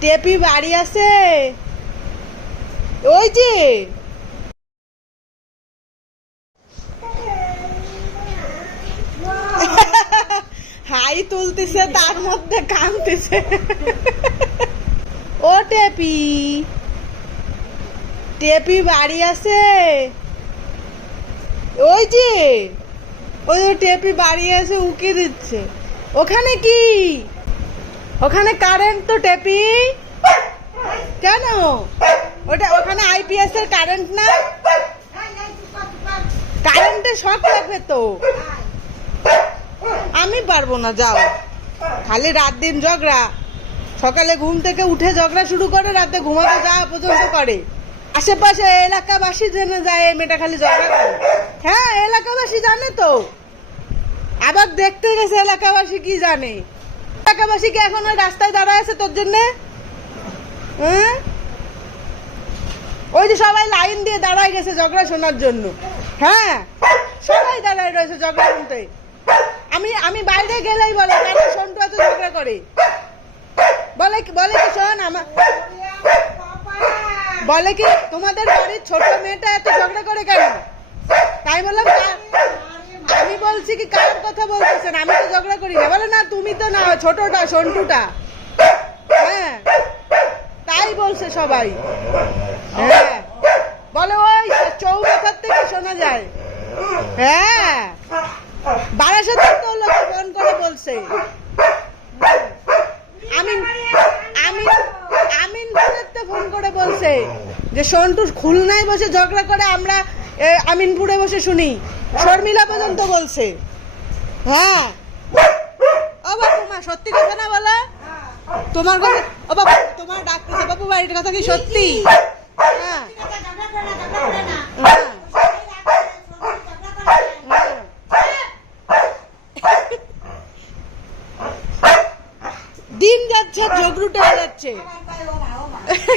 টেপি বাড়ি আছে। ওই যে। হাই তুলতেছে, তার মধ্যে কাঁদতেছে। ও টেপি। টেপি বাড়ি আছে। ওই যে। ওই টেপি বাড়ি আছে, উকি দিচ্ছে। ওখানে কি? ওখানে কারেন্ট তো টেপি। কেন? ওটা ওখানে আইপিএস এর কারেন্ট না? কারেন্টে শক লাগবে তো। আমি পারব না, যাও। খালি রাত দিন ঝগড়া। সকালে ঘুম থেকে উঠে ঝগড়া শুরু করে, রাতে ঘুমাতে যাওয়া পর্যন্ত করে। আশেপাশে এলাকাবাসী জেনে যায় মেয়েটা খালি ঝগড়া করে। হ্যাঁ এলাকাবাসী জানে তো। আবার দেখতে গেছে এলাকাবাসী কি জানে? এলাকাবাসী কি এখন ওই রাস্তায় দাঁড়ায় আছে তোর জন্যে? হ্যাঁ? ওই যে সবাই লাইন দিয়ে দাঁড়ায় গেছে ঝগড়া শোনার জন্য। হ্যাঁ? সবাই দাঁড়ায় রয়েছে ঝগড়া শুনতে। আমি আমি বাইরে গেলেই বলে, কেন সন্টু এত ঝগড়া করে? বলে কি বলে কি শোন আমার বলে কি, তোমাদের বাড়ির ছোট মেয়েটা এত ঝগড়া করে কেন? তাই বললাম বলছি কি, কার কথা বলতেছেন? আমি তো ঝগড়া করি না। বলে, না, তুমি তো না, ছোটটা, সন্টুটা। হ্যাঁ তাই বলছে সবাই। হ্যাঁ বলে, ওই চৌমাথার থেকে শোনা যায়। হ্যাঁ বারাসাতের তো লোকে ফোন করে বলছে। আমিন আমিন আমিন তো ফোন করে বলছে যে সন্টু খুলনায় বসে ঝগড়া করে আমরা আমিনপুরে বসে শুনি। শর্মিলা পর্যন্ত বলছে। হ্যাঁ। ও বাপু, মা, সত্যি কথা না বলা? তোমার কথা ও বাবু তোমার ডাকতেছে বাবু বাড়ির কথা কি সত্যি? হ্যাঁ। হ্যাঁ। দিন যাচ্ছে হয়ে যাচ্ছে।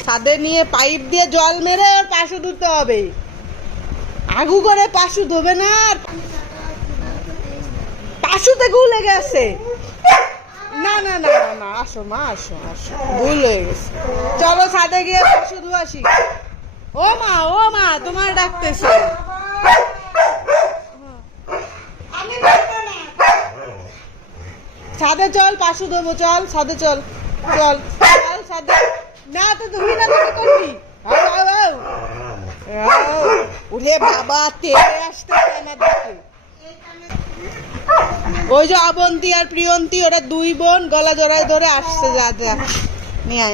ছাদে নিয়ে পাইপ দিয়ে জল মেরে ওর পাশু ধুতে হবে। আগু করে পাশু ধোবে না পাশুতে গু লেগে আছে। না না না না না আসো মা আসো আসো। ভুল হয়ে গেছে। চলো ছাদে গিয়ে পাশু ধুয়াশি ও মা ও মা তোমার ডাকতেছে। ছাদে চল পাশু দেবো চল ছাদে চল চল। চল ছাদে। না তো তুমি না তুমি করবি? আও, আও, ওরে বাবা, তেলে আমার ওই যে অবন্তী আর প্রিয়ন্তী, ওরা দুই বোন, গলা জড়ায় ধরে আসছে যা যা নিয়ে